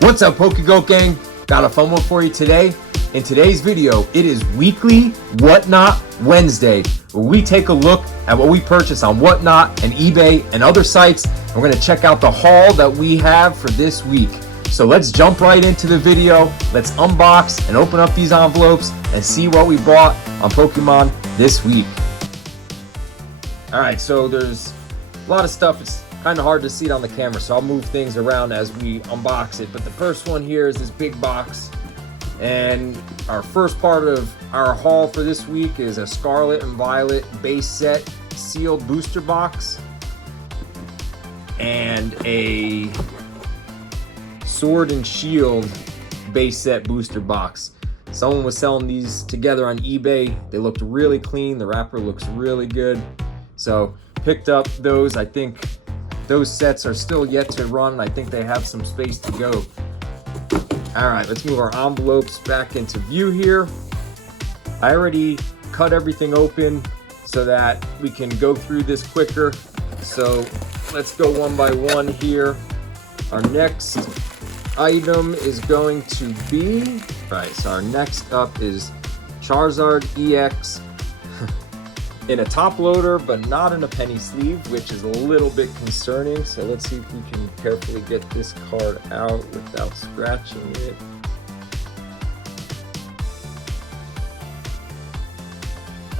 What's up, Pokegoat gang? Got a fun one for you today. In today's video, it is weekly WhatNot Wednesday, where we take a look at what we purchase on WhatNot and eBay and other sites. We're going to check out the haul that we have for this week. So let's jump right into the video. Let's unbox and open up these envelopes and see what we bought on Pokemon this week. All right, so there's a lot of stuff. It's kind of hard to see it on the camera, so I'll move things around as we unbox it. But the first one here is this big box, and our first part of our haul for this week is a Scarlet and Violet base set sealed booster box and a Sword and Shield base set booster box. Someone was selling these together on eBay. They looked really clean. The wrapper looks really good, so picked up those. I think those sets are still yet to run. I think they have some space to go. All right, let's move our envelopes back into view here. I already cut everything open so that we can go through this quicker. So let's go one by one here. Our next item is going to be, so our next up is Charizard EX in a top loader, but not in a penny sleeve, which is a little bit concerning. So let's see if we can carefully get this card out without scratching it.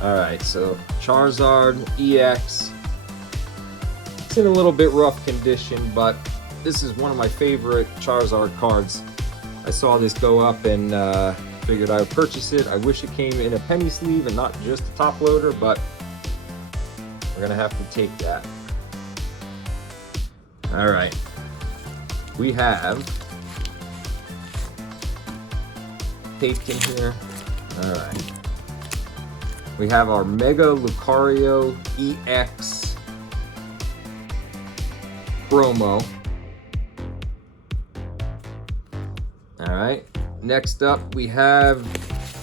All right, so Charizard EX. It's in a little bit rough condition, but this is one of my favorite Charizard cards. I saw this go up and figured I would purchase it. I wish it came in a penny sleeve and not just a top loader, but we're gonna have to take that. All right, we have taped in here. All right, we have our Mega Lucario EX promo. All right, next up we have,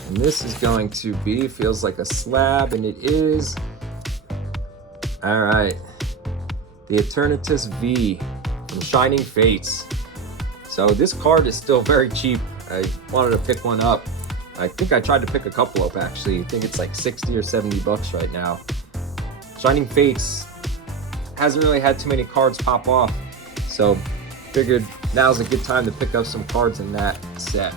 and this is going to be, feels like a slab, and it is. All right, the Eternatus V from Shining Fates. So this card is still very cheap. I wanted to pick one up. I think I tried to pick a couple up actually. I think it's like 60 or 70 bucks right now. Shining Fates hasn't really had too many cards pop off, so figured now's a good time to pick up some cards in that set.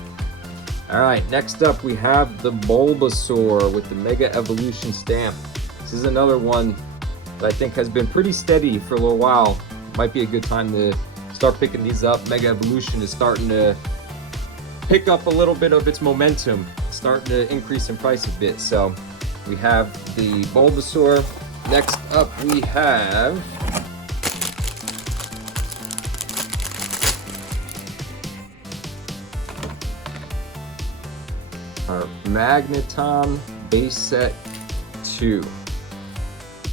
All right, next up we have the Bulbasaur with the Mega Evolution stamp. This is another one that I think has been pretty steady for a little while. Might be a good time to start picking these up. Mega Evolution is starting to pick up a little bit of its momentum, starting to increase in price a bit. So we have the Bulbasaur. Next up we have our Magneton base set 2.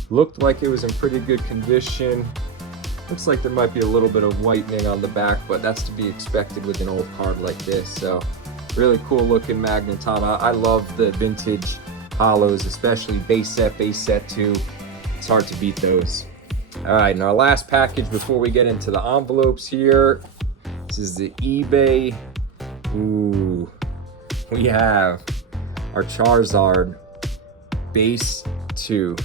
Looked like it was in pretty good condition. Looks like there might be a little bit of whitening on the back, but that's to be expected with an old card like this. So really cool looking Magneton. I love the vintage hollows, especially base set 2. It's hard to beat those. All right, and our last package before we get into the envelopes here. This is the eBay. Ooh, we have our Charizard base 2.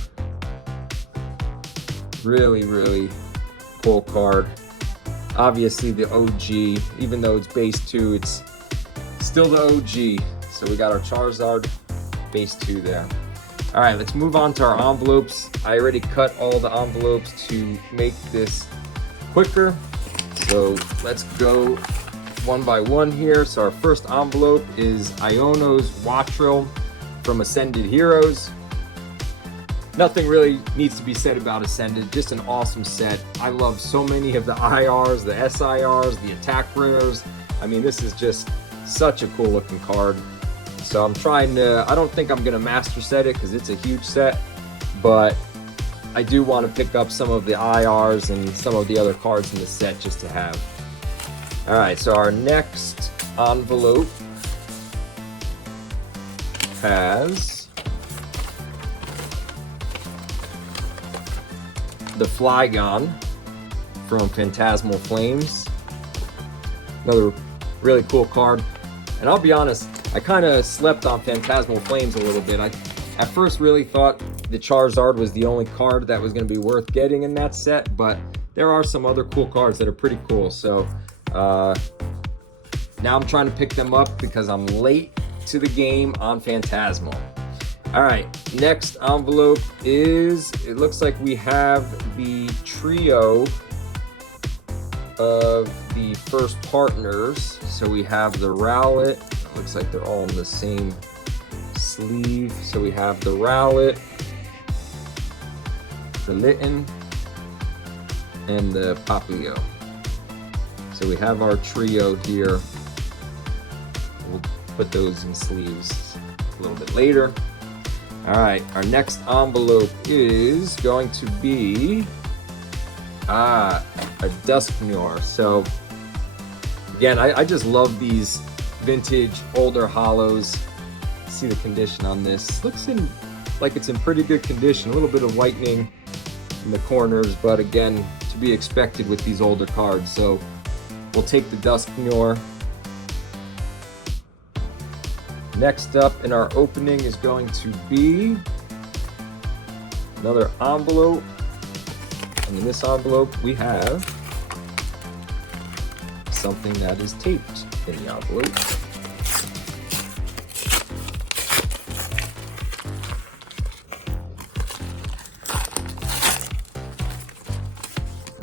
Really cool card. Obviously the OG, even though it's base 2, it's still the OG. So we got our Charizard base 2 there. All right, let's move on to our envelopes. I already cut all the envelopes to make this quicker. So let's go one by one here. So our first envelope is Iono's Wattrel from Ascended Heroes. Nothing really needs to be said about Ascended, just an awesome set. I love so many of the IRs, the SIRs, the attack rares. I mean, this is just such a cool looking card. So I'm trying to, I don't think I'm gonna master set it because it's a huge set, but I do want to pick up some of the IRs and some of the other cards in the set just to have. All right, so our next envelope has the Flygon from Phantasmal Flames. Another really cool card. And I'll be honest, I kind of slept on Phantasmal Flames a little bit. I at first really thought the Charizard was the only card that was going to be worth getting in that set, but there are some other cool cards that are pretty cool. So now I'm trying to pick them up because I'm late to the game on Phantasmal. All right, next envelope is, it looks like we have the trio of the first partners. So we have the Rowlet. It looks like they're all in the same sleeve. So we have the Rowlet, the Litten, and the Popplio. So we have our trio here. We'll put those in sleeves a little bit later. All right, our next envelope is going to be a Dusknoir. So again, I just love these vintage older hollows. See the condition on this. Looks like it's in pretty good condition. A little bit of whitening in the corners, but again, to be expected with these older cards. So we'll take the Dusknoir. Next up in our opening is going to be another envelope. And in this envelope, we have something that is taped in the envelope.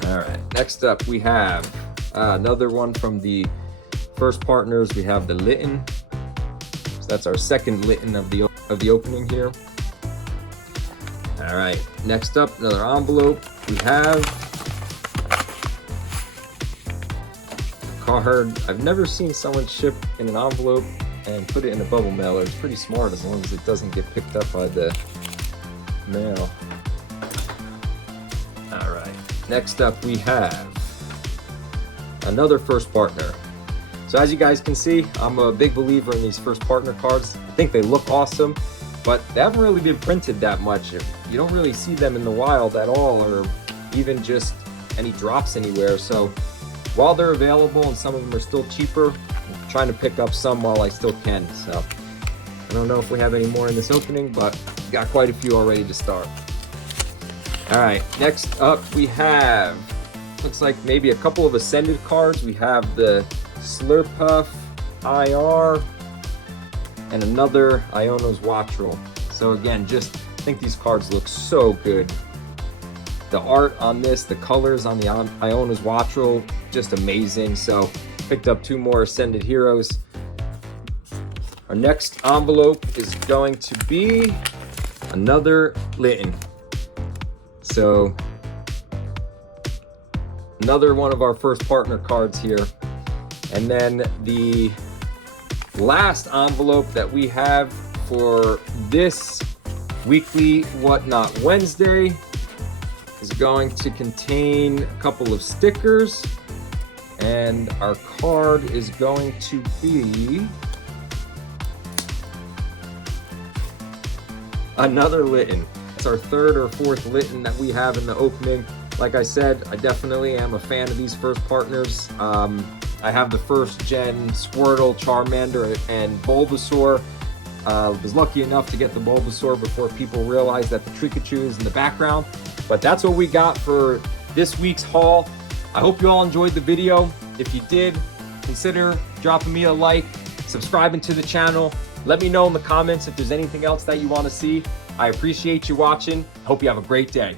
All right, next up we have another one from the first partners. We have the Litten. So that's our second Litten of the opening here. All right, next up, another envelope. We have a card. I've never seen someone ship in an envelope and put it in a bubble mailer. It's pretty smart as long as it doesn't get picked up by the mail. All right, next up we have another first partner. So as you guys can see, I'm a big believer in these first partner cards. I think they look awesome, but they haven't really been printed that much. You don't really see them in the wild at all, or even just any drops anywhere. So while they're available and some of them are still cheaper, I'm trying to pick up some while I still can. So I don't know if we have any more in this opening, but got quite a few already to start. All right, next up we have, looks like maybe a couple of Ascended cards. We have the Slurpuff IR and another Iono's Wattrel. So again, just I think these cards look so good. The art on this, the colors on the Iono's Wattrel, just amazing. So picked up two more Ascended Heroes. Our next envelope is going to be another Litten. So another one of our first partner cards here. And then the last envelope that we have for this weekly WhatNot Wednesday is going to contain a couple of stickers, and our card is going to be another Litten. It's our third or fourth Litten that we have in the opening. Like I said, I definitely am a fan of these first partners. I have the first gen Squirtle, Charmander, and Bulbasaur. Was lucky enough to get the Bulbasaur before people realized that the Pikachu is in the background. But that's what we got for this week's haul. I hope you all enjoyed the video. If you did, consider dropping me a like, subscribing to the channel. Let me know in the comments if there's anything else that you want to see. I appreciate you watching. Hope you have a great day.